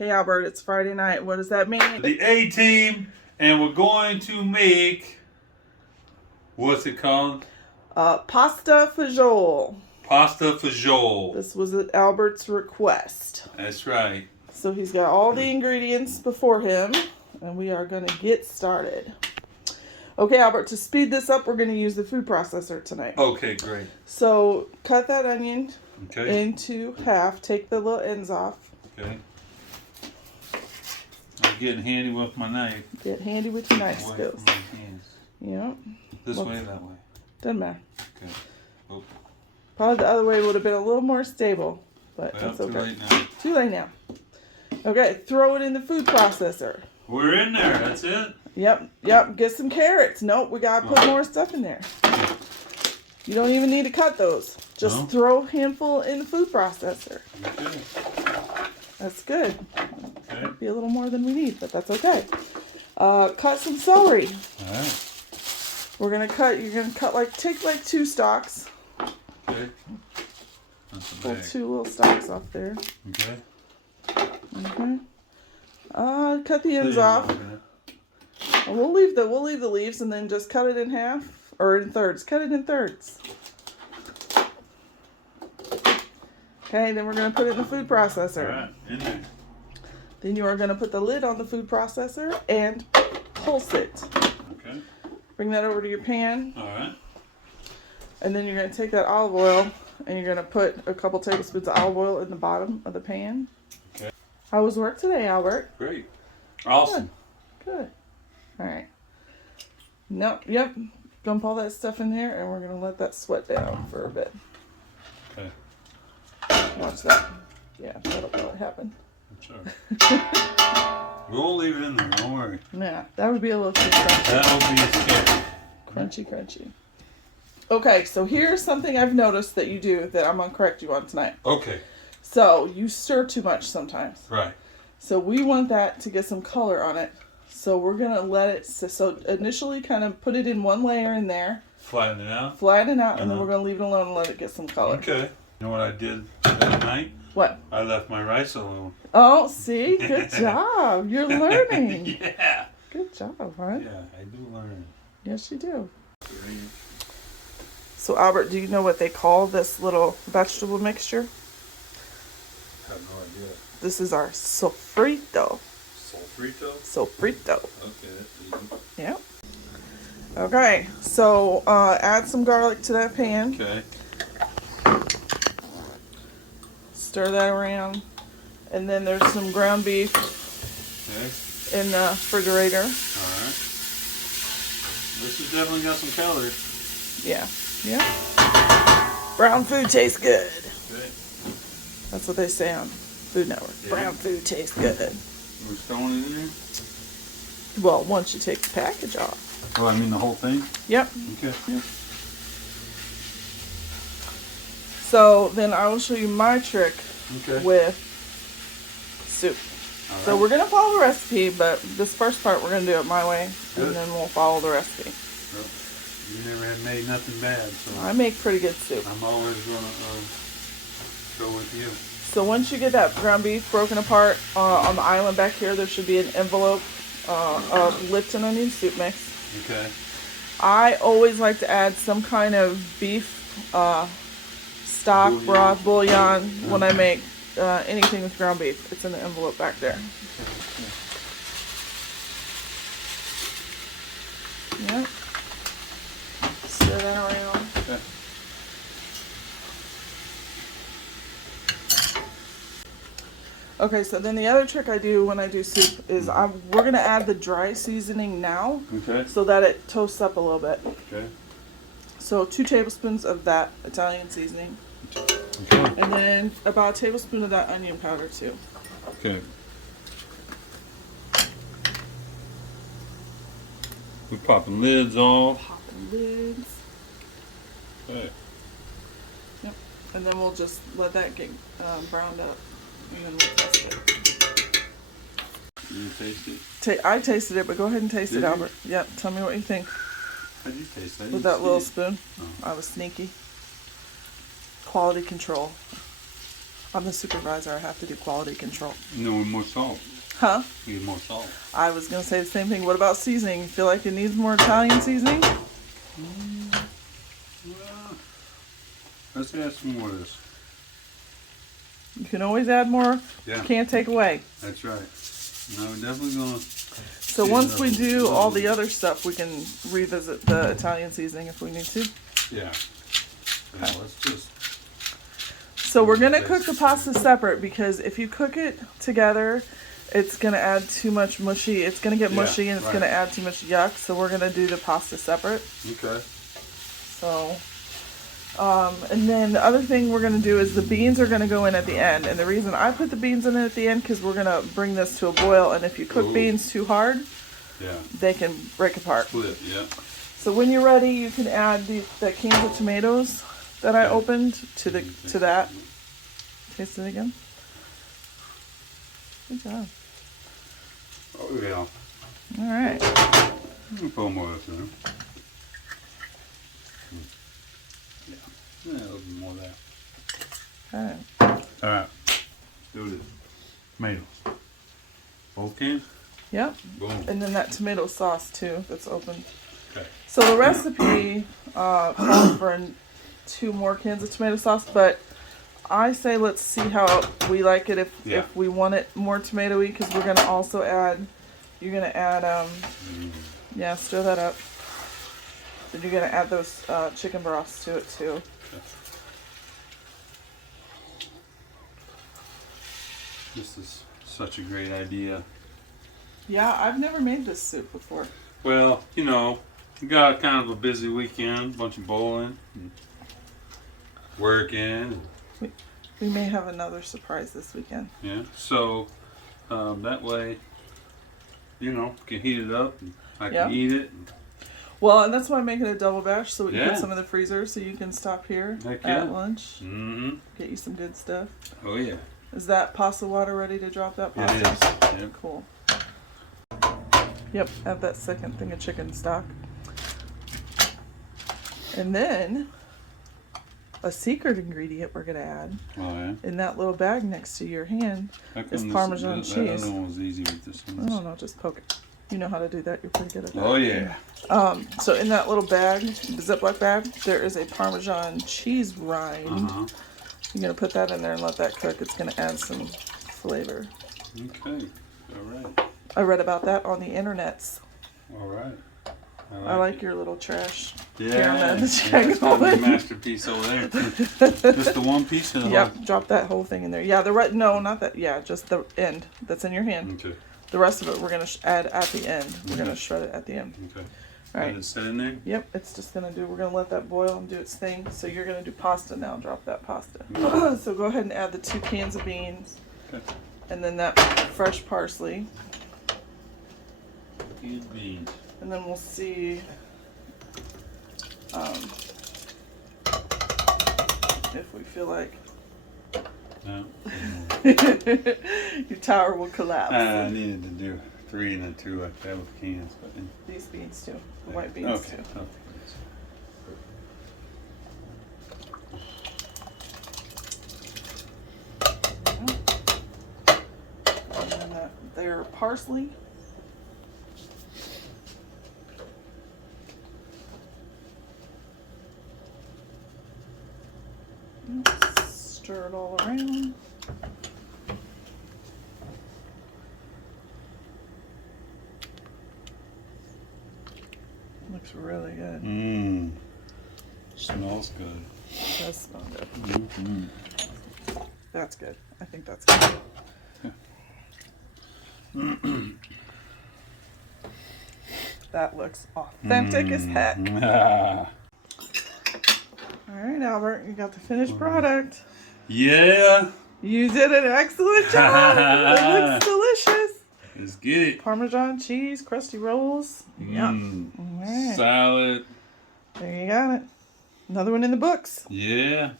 Okay, Albert, it's Friday night. What does that mean? The A team, and we're going to make, what's it called? Pasta Fagioli. Pasta Fagioli. This was at Albert's request. That's right. So he's got all the ingredients before him, and we are going to get started. Okay, Albert, to speed this up, we're going to use the food processor tonight. Okay, great. So cut that onion into half. Take the little ends off. Okay. I'm getting handy with my knife. Get handy with your knife skills. Yeah. This way or that way? Doesn't matter. Okay. Oh. Probably the other way would have been a little more stable, but Well, that's okay. Too late now. Too late now. Okay, throw it in the food processor. We're in there. That's it? Yep. Get some carrots. Nope, we gotta put more stuff in there. You don't even need to cut those. Just throw a handful in the food processor. Okay. That's good. Okay. Might be a little more than we need, but that's okay. Cut some celery. All right. You're gonna cut take 2 stalks. Okay. That's a Pull bag. 2 little stalks off there. Okay. Okay. Cut the ends off. Okay. And we'll leave the leaves and then just cut it in half or in thirds. Cut it in thirds. Okay, then we're gonna put it in the food processor. All right, in there. Then you are gonna put the lid on the food processor and pulse it. Okay. Bring that over to your pan. All right. And then you're gonna take that olive oil and you're gonna put a couple tablespoons of olive oil in the bottom of the pan. Okay. How was work today, Albert? Great. Awesome. Good. All right. Yep. Dump all that stuff in there, and we're gonna let that sweat down for a bit. Okay. Watch that. Yeah, that'll probably happen. Sure. We'll leave it in there. Don't worry. Yeah, that would be a little too crunchy. That'll be scary. Crunchy. Okay, so here's something I've noticed that you do that I'm gonna correct you on tonight. Okay. So you stir too much sometimes. Right. So we want that to get some color on it. So we're gonna let it. So initially, kind of put it in one layer in there. Flatten it out. And then we're gonna leave it alone and let it get some color. Okay. You know what I did that night? What? I left my rice alone. Oh, see? Good job. You're learning. Yeah. Good job, huh? Yeah, I do learn. Yes, you do. So, Albert, do you know what they call this little vegetable mixture? I have no idea. This is our sofrito. Sofrito? Sofrito. Okay, that's easy. Yeah. Okay, so add some garlic to that pan. Okay. Stir that around. And then there's some ground beef in the refrigerator. Alright. This has definitely got some calories. Yeah. Brown food tastes good. Okay. That's what they say on Food Network. Yeah. Brown food tastes good. We're throwing it in there? Well, once you take the package off. Oh, I mean the whole thing? Yep. Okay. Yep. So then I will show you my trick with soup. Right. So we're going to follow the recipe, but this first part we're going to do it my way, and then we'll follow the recipe. Well, you never have made nothing bad, so I make pretty good soup. I'm always going to go with you. So once you get that ground beef broken apart, on the island back here, there should be an envelope of Lipton onion soup mix. Okay. I always like to add some kind of beef stock, broth, bouillon when I make anything with ground beef. It's in the envelope back there. Yep. Stir that around. Okay. Okay, so then the other trick I do when I do soup is we're going to add the dry seasoning now so that it toasts up a little bit. Okay. So 2 tablespoons of that Italian seasoning. Okay. And then about a tablespoon of that onion powder too. Okay. We're popping lids off. Popping lids. Okay. Yep. And then we'll just let that get browned up. And then we'll test it. You taste it? I tasted it, but go ahead and taste Did it, you? Albert. Yep. Tell me what you think. How'd you taste that? With that little spoon. Oh. I was sneaky. Quality control. I'm the supervisor. I have to do quality control. No, with more salt. Huh? You need more salt. I was going to say the same thing. What about seasoning? You feel like it needs more Italian seasoning? Well, let's add some more of this. You can always add more. Yeah. Can't take away. That's right. No, we're definitely going to. So once we do all the other stuff, we can revisit the Italian seasoning if we need to. Yeah. Yeah, let's just. So we're going to cook the pasta separate because if you cook it together, it's going to add too much mushy. It's going to get mushy and it's going to add too much yuck. So we're going to do the pasta separate. Okay. So, and then the other thing we're going to do is the beans are going to go in at the end. And the reason I put the beans in at the end because we're going to bring this to a boil. And if you cook beans too hard, they can break apart. Split, yeah. So when you're ready, you can add the cans of tomatoes that I opened to that. Taste it again. Good job. Oh yeah. All right. Put more of this in. Yeah, a little bit more of that. Okay. All right. Do this. Tomatoes. Both cans? Yep. Boom. And then that tomato sauce too that's open. Okay. So the recipe calls for 2 more cans of tomato sauce, but I say let's see how we like it if we want it more tomatoey because we're gonna also add. You're gonna add yeah, stir that up. Then you're gonna add those chicken broths to it too. This is such a great idea. Yeah, I've never made this soup before. Well, you know, we got kind of a busy weekend, bunch of bowling, and working. We may have another surprise this weekend. Yeah, so that way, you know, can heat it up and I can eat it. Well, and that's why I'm making a double batch so we can put some in the freezer so you can stop here at lunch. Mm-hmm. Get you some good stuff. Oh yeah. Is that pasta water ready to drop that pasta? It is. Yep. Cool. Yep, add that second thing of chicken stock. And then a secret ingredient we're gonna add in that little bag next to your hand is Parmesan cheese. That other one was easy with this one. I don't know, just poke it. You know how to do that. You're pretty good at that. Oh yeah. So in that little bag, the Ziploc bag, there is a Parmesan cheese rind. You're gonna put that in there and let that cook. It's gonna add some flavor. Okay. All right. I read about that on the internets. All right. I like your little trash. Yeah, that's got a masterpiece over there. Just the one piece of the Yep, drop that whole thing in there. Yeah, no, not that. Yeah, just the end that's in your hand. Okay. The rest of it we're gonna add at the end. We're gonna shred it at the end. Okay. All right. Let it sit in there? Yep, it's just gonna we're gonna let that boil and do its thing. So you're gonna do pasta now. Drop that pasta. So go ahead and add the 2 cans of beans. Okay. And then that fresh parsley. Good beans. And then we'll see if we feel like No. your tower will collapse. I needed to do 3 and then 2 like that with cans. But These beans too. The white beans too. Okay. And then their parsley. Stir it all around. Looks really good. Mmm. Smells good. It does smell good. Mm-hmm. That's good. I think that's good. That looks authentic as heck. All right, Albert, you got the finished product. Yeah. You did an excellent job. It looks delicious. Let's get it. Parmesan cheese, crusty rolls. Yum. All right. Salad. There you got it. Another one in the books. Yeah.